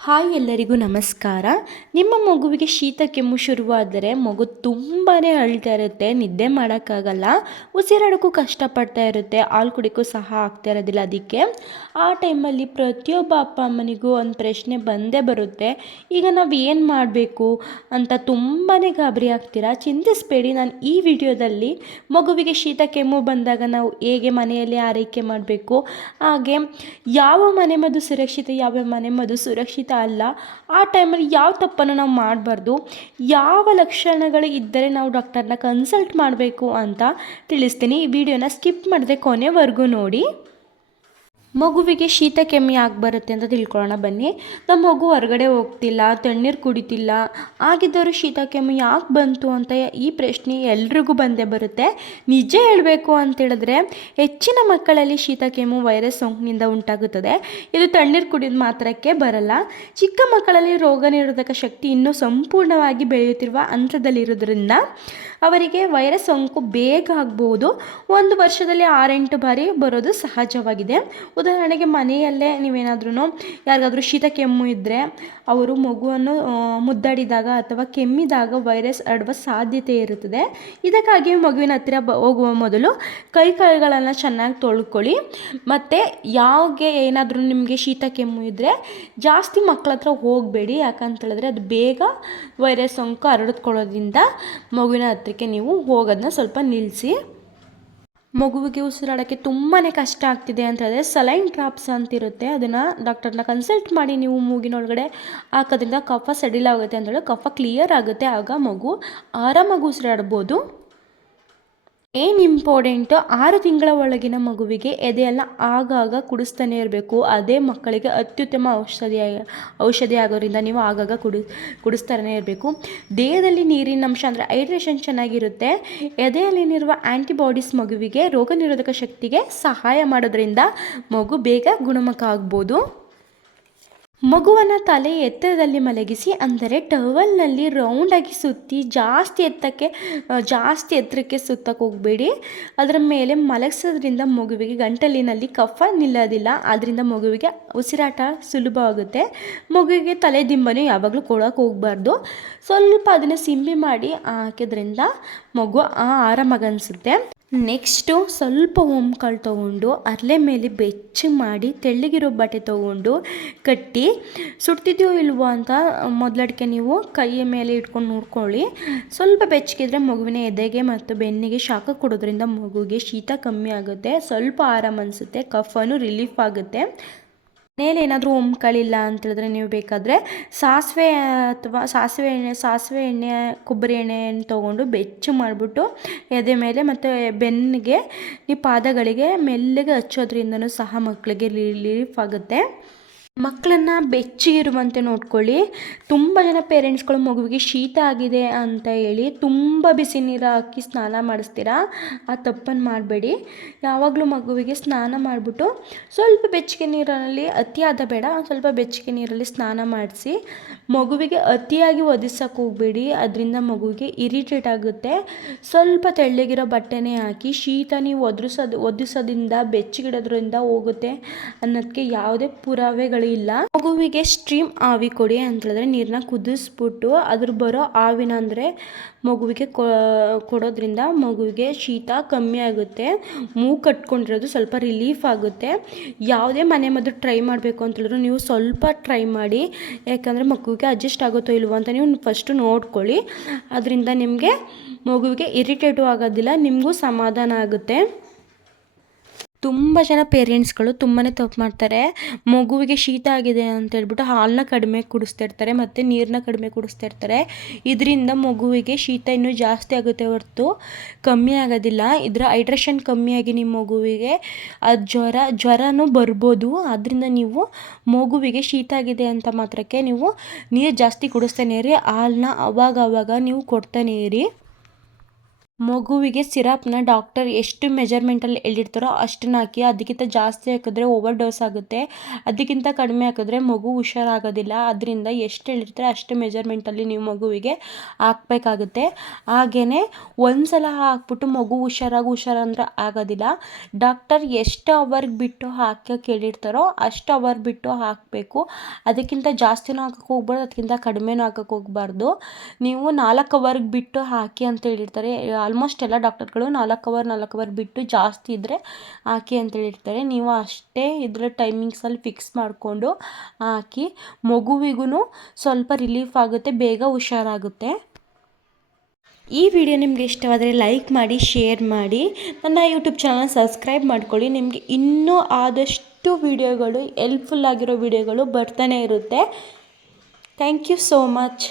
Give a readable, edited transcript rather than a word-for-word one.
Hi ಎಲ್ಲರಿಗೂ ನಮಸ್ಕಾರ. ನಿಮ್ಮ ಮಗುವಿಗೆ ಶೀತ ಕೆಮ್ಮು ಶುರುವಾದರೆ ಮಗು ತುಂಬಾ ಅಳ್ತಾ ಇರುತ್ತೆ, ನಿದ್ದೆ ಮಾಡೋಕ್ಕಾಗಲ್ಲ, ಉಸಿರಾಡೋಕ್ಕೂ ಕಷ್ಟಪಡ್ತಾ ಇರುತ್ತೆ, ಹಾಲು ಕುಡಿಯೋಕ್ಕೂ ಸಹ ಆಗ್ತಾ ಇರೋದಿಲ್ಲ. ಅದಕ್ಕೆ ಆ ಟೈಮಲ್ಲಿ ಪ್ರತಿಯೊಬ್ಬ ಅಪ್ಪ ಅಮ್ಮನಿಗೂ ಒಂದು ಪ್ರಶ್ನೆ ಬಂದೇ ಬರುತ್ತೆ, ಈಗ ನಾವು ಏನು ಮಾಡಬೇಕು ಅಂತ ತುಂಬಾ ಗಾಬರಿ ಆಗ್ತೀರಾ. ಚಿಂತಿಸಬೇಡಿ, ನಾನು ಈ ವಿಡಿಯೋದಲ್ಲಿ ಮಗುವಿಗೆ ಶೀತ ಕೆಮ್ಮು ಬಂದಾಗ ನಾವು ಹೇಗೆ ಮನೆಯಲ್ಲಿ ಆರೈಕೆ ಮಾಡಬೇಕು, ಹಾಗೆ ಯಾವ ಮನೆಮದ್ದು ಸುರಕ್ಷಿತ, ಯಾವ ಮನೆಮದ್ದು ಸುರಕ್ಷಿತ ಅಲ್ಲ, ಆ ಟೈಮಲ್ಲಿ ಯಾವ ತಪ್ಪನ್ನು ನಾವು ಮಾಡಬಾರ್ದು, ಯಾವ ಲಕ್ಷಣಗಳು ಇದ್ದರೆ ನಾವು ಡಾಕ್ಟರ್ನ ಕನ್ಸಲ್ಟ್ ಮಾಡಬೇಕು ಅಂತ ತಿಳಿಸ್ತೀನಿ. ಈ ವಿಡಿಯೋನ ಸ್ಕಿಪ್ ಮಾಡದೆ ಕೊನೆವರೆಗೂ ನೋಡಿ. ಮಗುವಿಗೆ ಶೀತ ಕೆಮ್ಮು ಯಾಕೆ ಬರುತ್ತೆ ಅಂತ ತಿಳ್ಕೊಳ್ಳೋಣ ಬನ್ನಿ. ನಮ್ಮ ಮಗು ಹೊರಗಡೆ ಹೋಗ್ತಿಲ್ಲ, ತಣ್ಣೀರು ಕುಡಿತಿಲ್ಲ, ಆಗಿದ್ದವರು ಶೀತ ಕೆಮ್ಮು ಯಾಕೆ ಬಂತು ಅಂತ ಈ ಪ್ರಶ್ನೆ ಎಲ್ರಿಗೂ ಬಂದೇ ಬರುತ್ತೆ. ನಿಜ ಹೇಳಬೇಕು ಅಂತೇಳಿದ್ರೆ ಹೆಚ್ಚಿನ ಮಕ್ಕಳಲ್ಲಿ ಶೀತ ಕೆಮ್ಮು ವೈರಸ್ ಸೋಂಕಿನಿಂದ ಉಂಟಾಗುತ್ತದೆ. ಇದು ತಣ್ಣೀರು ಕುಡಿಯೋದು ಮಾತ್ರಕ್ಕೆ ಬರಲ್ಲ. ಚಿಕ್ಕ ಮಕ್ಕಳಲ್ಲಿ ರೋಗ ನಿರೋಧಕ ಶಕ್ತಿ ಇನ್ನೂ ಸಂಪೂರ್ಣವಾಗಿ ಬೆಳೆಯುತ್ತಿರುವ ಹಂತದಲ್ಲಿರೋದ್ರಿಂದ ಅವರಿಗೆ ವೈರಸ್ ಸೋಂಕು ಬೇಗ ಆಗ್ಬೋದು. ಒಂದು ವರ್ಷದಲ್ಲಿ 6-8 ಬಾರಿ ಬರೋದು ಸಹಜವಾಗಿದೆ. ಉದಾಹರಣೆಗೆ ಮನೆಯಲ್ಲೇ ನೀವೇನಾದ್ರೂ ಯಾರಿಗಾದ್ರೂ ಶೀತ ಕೆಮ್ಮು ಇದ್ದರೆ ಅವರು ಮಗುವನ್ನು ಮುದ್ದಾಡಿದಾಗ ಅಥವಾ ಕೆಮ್ಮಿದಾಗ ವೈರಸ್ ಹರಡುವ ಸಾಧ್ಯತೆ ಇರುತ್ತದೆ. ಇದಕ್ಕಾಗಿ ಮಗುವಿನ ಹತ್ತಿರ ಹೋಗುವ ಮೊದಲು ಕೈಗಳನ್ನು ಚೆನ್ನಾಗಿ ತೊಳ್ಕೊಳ್ಳಿ. ಮತ್ತು ಯಾವಾಗ ಏನಾದರೂ ನಿಮಗೆ ಶೀತ ಕೆಮ್ಮು ಇದ್ದರೆ ಜಾಸ್ತಿ ಮಕ್ಕಳ ಹತ್ರ ಹೋಗಬೇಡಿ, ಯಾಕಂತೇಳಿದ್ರೆ ಅದು ಬೇಗ ವೈರಸ್ ಸೋಂಕು ಹರಡಿಕೊಳ್ಳೋದ್ರಿಂದ ಮಗುವಿನ ಹತ್ರಕ್ಕೆ ನೀವು ಹೋಗೋದನ್ನ ಸ್ವಲ್ಪ ನಿಲ್ಲಿಸಿ. ಮಗುವಿಗೆ ಉಸಿರಾಡೋಕ್ಕೆ ತುಂಬಾ ಕಷ್ಟ ಆಗ್ತಿದೆ ಅಂತ ಹೇಳಿದ್ರೆ ಸಲೈನ್ ಡ್ರಾಪ್ಸ್ ಅಂತಿರುತ್ತೆ, ಅದನ್ನು ಡಾಕ್ಟರ್ನ ಕನ್ಸಲ್ಟ್ ಮಾಡಿ ನೀವು ಮೂಗಿನೊಳಗಡೆ ಹಾಕೋದ್ರಿಂದ ಕಫ ಸಡಿಲ ಆಗುತ್ತೆ ಅಂತೇಳಿ ಕಫ ಕ್ಲಿಯರ್ ಆಗುತ್ತೆ, ಆಗ ಮಗು ಆರಾಮಾಗಿ ಉಸಿರಾಡ್ಬೋದು. ಏನು ಇಂಪಾರ್ಟೆಂಟು, 6 ತಿಂಗಳ ಒಳಗಿನ ಮಗುವಿಗೆ ಎದೆಯೆಲ್ಲ ಆಗಾಗ ಕುಡಿಸ್ತಾನೆ ಇರಬೇಕು. ಅದೇ ಮಕ್ಕಳಿಗೆ ಅತ್ಯುತ್ತಮ ಔಷಧಿ ಆಗೋದ್ರಿಂದ ನೀವು ಆಗಾಗ ಕುಡಿಸ್ತಾನೆ ಇರಬೇಕು. ದೇಹದಲ್ಲಿ ನೀರಿನ ಅಂಶ ಅಂದರೆ ಹೈಡ್ರೇಷನ್ ಚೆನ್ನಾಗಿರುತ್ತೆ. ಎದೆಯಲ್ಲಿರುವ ಆ್ಯಂಟಿಬಾಡೀಸ್ ಮಗುವಿಗೆ ರೋಗ ನಿರೋಧಕ ಶಕ್ತಿಗೆ ಸಹಾಯ ಮಾಡೋದ್ರಿಂದ ಮಗು ಬೇಗ ಗುಣಮುಖ ಆಗ್ಬೋದು. ಮಗುವನ್ನು ತಲೆ ಎತ್ತರದಲ್ಲಿ ಮಲಗಿಸಿ, ಅಂದರೆ ಟವಲ್ನಲ್ಲಿ ರೌಂಡಾಗಿ ಸುತ್ತಿ ಜಾಸ್ತಿ ಎತ್ತರಕ್ಕೆ ಸುತ್ತಕ್ಕೆ ಹೋಗಬೇಡಿ. ಅದರ ಮೇಲೆ ಮಲಗಿಸೋದ್ರಿಂದ ಮಗುವಿಗೆ ಗಂಟಲಿನಲ್ಲಿ ಕಫ ನಿಲ್ಲೋದಿಲ್ಲ, ಅದರಿಂದ ಮಗುವಿಗೆ ಉಸಿರಾಟ ಸುಲಭವಾಗುತ್ತೆ. ಮಗುವಿಗೆ ತಲೆ ದಿಂಬನ್ನು ಯಾವಾಗಲೂ ಕೊಡೋಕೆ ಹೋಗಬಾರ್ದು. ಸ್ವಲ್ಪ ಅದನ್ನು ಸಿಂಬಿ ಮಾಡಿ ಹಾಕಿದ್ರಿಂದ ಮಗು ಆರಾಮಾಗಿ ಅನಿಸುತ್ತೆ. ನೆಕ್ಸ್ಟು ಸ್ವಲ್ಪ ಓಂಕಾಳು ತೊಗೊಂಡು ಅರಳೆ ಮೇಲೆ ಬೆಚ್ಚಗೆ ಮಾಡಿ ತೆಳ್ಳಗಿರೋ ಬಟ್ಟೆ ತೊಗೊಂಡು ಕಟ್ಟಿ, ಸುಡ್ತಿದೆಯೋ ಇಲ್ವೋ ಅಂತ ಮೊದಲಡಿಕೆ ನೀವು ಕೈಯ ಮೇಲೆ ಇಟ್ಕೊಂಡು ನೋಡ್ಕೊಳ್ಳಿ. ಸ್ವಲ್ಪ ಬೆಚ್ಚಗಿದ್ರೆ ಮಗುವಿನ ಎದೆಗೆ ಮತ್ತು ಬೆನ್ನಿಗೆ ಶಾಖ ಕೊಡೋದ್ರಿಂದ ಮಗುವಿಗೆ ಶೀತ ಕಮ್ಮಿ ಆಗುತ್ತೆ, ಸ್ವಲ್ಪ ಆರಾಮ ಅನಿಸುತ್ತೆ, ಕಫನು ರಿಲೀಫ್ ಆಗುತ್ತೆ. ಮನೇಲಿ ಏನಾದರೂ ಓಂಕಾಳಿಲ್ಲ ಅಂತೇಳಿದ್ರೆ ನೀವು ಬೇಕಾದರೆ ಸಾಸಿವೆ ಎಣ್ಣೆ ಕೊಬ್ಬರಿ ಎಣ್ಣೆಯನ್ನು ತೊಗೊಂಡು ಬೆಚ್ಚಗೆ ಮಾಡಿಬಿಟ್ಟು ಎದೆ ಮೇಲೆ ಮತ್ತು ಬೆನ್ನಿಗೆ ನೀವು ಪಾದಗಳಿಗೆ ಮೆಲ್ಲಗೆ ಹಚ್ಚೋದ್ರಿಂದನೂ ಸಹ ಮಕ್ಕಳಿಗೆ ರಿಲೀಫ್ ಆಗುತ್ತೆ. ಮಕ್ಕಳನ್ನು ಬೆಚ್ಚಗಿರುವಂತೆ ನೋಡ್ಕೊಳ್ಳಿ. ತುಂಬ ಜನ ಪೇರೆಂಟ್ಸ್ಗಳು ಮಗುವಿಗೆ ಶೀತ ಆಗಿದೆ ಅಂತ ಹೇಳಿ ತುಂಬ ಬಿಸಿ ನೀರು ಹಾಕಿ ಸ್ನಾನ ಮಾಡಿಸ್ತೀರಾ, ಆ ತಪ್ಪನ್ನು ಮಾಡಬೇಡಿ. ಯಾವಾಗಲೂ ಮಗುವಿಗೆ ಸ್ನಾನ ಮಾಡಿಬಿಟ್ಟು ಸ್ವಲ್ಪ ಬೆಚ್ಚಗೆ ನೀರಲ್ಲಿ, ಅತಿಯಾದ ಬೇಡ, ಸ್ವಲ್ಪ ಬೆಚ್ಚಗೆ ನೀರಲ್ಲಿ ಸ್ನಾನ ಮಾಡಿಸಿ. ಮಗುವಿಗೆ ಅತಿಯಾಗಿ ಒದಿಸೋಕೆ ಹೋಗಬೇಡಿ, ಅದರಿಂದ ಮಗುವಿಗೆ ಇರಿಟೇಟ್ ಆಗುತ್ತೆ. ಸ್ವಲ್ಪ ತೆಳ್ಳಗಿರೋ ಬಟ್ಟೆನೇ ಹಾಕಿ, ಶೀತ ನೀವು ಒದಿಸೋದ್ರಿಂದ ಬೆಚ್ಚಗಿಡೋದ್ರಿಂದ ಹೋಗುತ್ತೆ ಅನ್ನೋದಕ್ಕೆ ಯಾವುದೇ ಪುರಾವೆಗಳು ಇಲ್ಲ. ಮಗುವಿಗೆ ಸ್ಟ್ರೀಮ್ ಆವಿ ಕೊಡಿ ಅಂತ ಹೇಳಿದ್ರೆ ನೀರನ್ನ ಕುದಿಸ್ಬಿಟ್ಟು ಅದ್ರ ಬರೋ ಆವಿನ ಅಂದರೆ ಮಗುವಿಗೆ ಕೊಡೋದ್ರಿಂದ ಮಗುವಿಗೆ ಶೀತ ಕಮ್ಮಿ ಆಗುತ್ತೆ, ಮೂಗು ಕಟ್ಕೊಂಡಿರೋದು ಸ್ವಲ್ಪ ರಿಲೀಫ್ ಆಗುತ್ತೆ. ಯಾವುದೇ ಮನೆಮದ್ದು ಟ್ರೈ ಮಾಡಬೇಕು ಅಂತೇಳಿದ್ರು ನೀವು ಸ್ವಲ್ಪ ಟ್ರೈ ಮಾಡಿ, ಯಾಕಂದರೆ ಮಗುವಿಗೆ ಅಡ್ಜಸ್ಟ್ ಆಗುತ್ತೋ ಇಲ್ವೋ ಅಂತ ನೀವು ಫಸ್ಟು ನೋಡ್ಕೊಳ್ಳಿ. ಅದರಿಂದ ನಿಮಗೆ ಮಗುವಿಗೆ ಇರಿಟೇಟು ಆಗೋದಿಲ್ಲ, ನಿಮಗೂ ಸಮಾಧಾನ ಆಗುತ್ತೆ. ತುಂಬ ಜನ ಪೇರೆಂಟ್ಸ್ಗಳು ತುಂಬಾ ತಪ್ಪು ಮಾಡ್ತಾರೆ. ಮಗುವಿಗೆ ಶೀತ ಆಗಿದೆ ಅಂತ ಹೇಳ್ಬಿಟ್ಟು ಹಾಲನ್ನ ಕಡಿಮೆ ಕುಡಿಸ್ತಾ ಇರ್ತಾರೆ ಮತ್ತು ನೀರನ್ನ ಕಡಿಮೆ ಕುಡಿಸ್ತಾ ಇರ್ತಾರೆ. ಇದರಿಂದ ಮಗುವಿಗೆ ಶೀತ ಇನ್ನೂ ಜಾಸ್ತಿ ಆಗುತ್ತೆ ಹೊರತು ಕಮ್ಮಿ ಆಗೋದಿಲ್ಲ. ಇದರ ಹೈಡ್ರೇಷನ್ ಕಮ್ಮಿಯಾಗಿ ನಿಮ್ಮ ಮಗುವಿಗೆ ಜ್ವರನೂ ಬರ್ಬೋದು. ಆದ್ದರಿಂದ ನೀವು ಮಗುವಿಗೆ ಶೀತ ಆಗಿದೆ ಅಂತ ಮಾತ್ರಕ್ಕೆ ನೀವು ನೀರು ಜಾಸ್ತಿ ಕುಡಿಸ್ತಾನೆ ಇರಿ, ಹಾಲನ್ನ ಅವಾಗ ನೀವು ಕೊಡ್ತಾನೆ ಇರಿ. ಮಗುವಿಗೆ ಸಿರಪ್ನ ಡಾಕ್ಟರ್ ಎಷ್ಟು ಮೆಜರ್ಮೆಂಟಲ್ಲಿ ಹೇಳಿರ್ತಾರೋ ಅಷ್ಟನ್ನ ಹಾಕಿ. ಅದಕ್ಕಿಂತ ಜಾಸ್ತಿ ಹಾಕಿದ್ರೆ ಓವರ್ ಡೋಸ್ ಆಗುತ್ತೆ, ಅದಕ್ಕಿಂತ ಕಡಿಮೆ ಹಾಕಿದ್ರೆ ಮಗು ಹುಷಾರಾಗೋದಿಲ್ಲ. ಅದರಿಂದ ಎಷ್ಟು ಹೇಳಿರ್ತಾರೆ ಅಷ್ಟು ಮೆಜರ್ಮೆಂಟಲ್ಲಿ ನೀವು ಮಗುವಿಗೆ ಹಾಕಬೇಕಾಗುತ್ತೆ. ಹಾಗೆಯೇ ಒಂದು ಸಲ ಹಾಕ್ಬಿಟ್ಟು ಮಗು ಹುಷಾರಂದ್ರೆ ಆಗೋದಿಲ್ಲ. ಡಾಕ್ಟರ್ ಎಷ್ಟು ಅವರ್ಗೆ ಬಿಟ್ಟು ಹಾಕೋಕ್ಕೆ ಹೇಳಿರ್ತಾರೋ ಅಷ್ಟು ಅವರ್ ಬಿಟ್ಟು ಹಾಕಬೇಕು. ಅದಕ್ಕಿಂತ ಜಾಸ್ತಿನೂ ಹಾಕೋಕ್ಕೆ ಹೋಗ್ಬಾರ್ದು, ಅದಕ್ಕಿಂತ ಕಡಿಮೆನೂ ಹಾಕೋಕ್ಕೆ ಹೋಗಬಾರ್ದು. ನೀವು 4 ಅವರ್ಗೆ ಬಿಟ್ಟು ಹಾಕಿ ಅಂತ ಹೇಳಿರ್ತಾರೆ. ಆಲ್ಮೋಸ್ಟ್ ಎಲ್ಲ ಡಾಕ್ಟರ್ಗಳು 4 ಅವರ್ ಬಿಟ್ಟು ಜಾಸ್ತಿ ಇದ್ದರೆ ಹಾಕಿ ಅಂತ ಹೇಳಿರ್ತಾರೆ. ನೀವು ಅಷ್ಟೇ ಇದರ ಟೈಮಿಂಗ್ಸಲ್ಲಿ ಫಿಕ್ಸ್ ಮಾಡಿಕೊಂಡು ಹಾಕಿ. ಮಗುವಿಗೂ ಸ್ವಲ್ಪ ರಿಲೀಫ್ ಆಗುತ್ತೆ, ಬೇಗ ಹುಷಾರಾಗುತ್ತೆ. ಈ ವಿಡಿಯೋ ನಿಮಗೆ ಇಷ್ಟವಾದರೆ ಲೈಕ್ ಮಾಡಿ, ಶೇರ್ ಮಾಡಿ, ನನ್ನ ಯೂಟ್ಯೂಬ್ ಚಾನಲ್ ಸಬ್ಸ್ಕ್ರೈಬ್ ಮಾಡ್ಕೊಳ್ಳಿ. ನಿಮಗೆ ಇನ್ನೂ ಆದಷ್ಟು ವಿಡಿಯೋಗಳು ಹೆಲ್ಪ್ಫುಲ್ ಆಗಿರೋ ವಿಡಿಯೋಗಳು ಬರ್ತಾನೆ ಇರುತ್ತೆ. Thank you so much.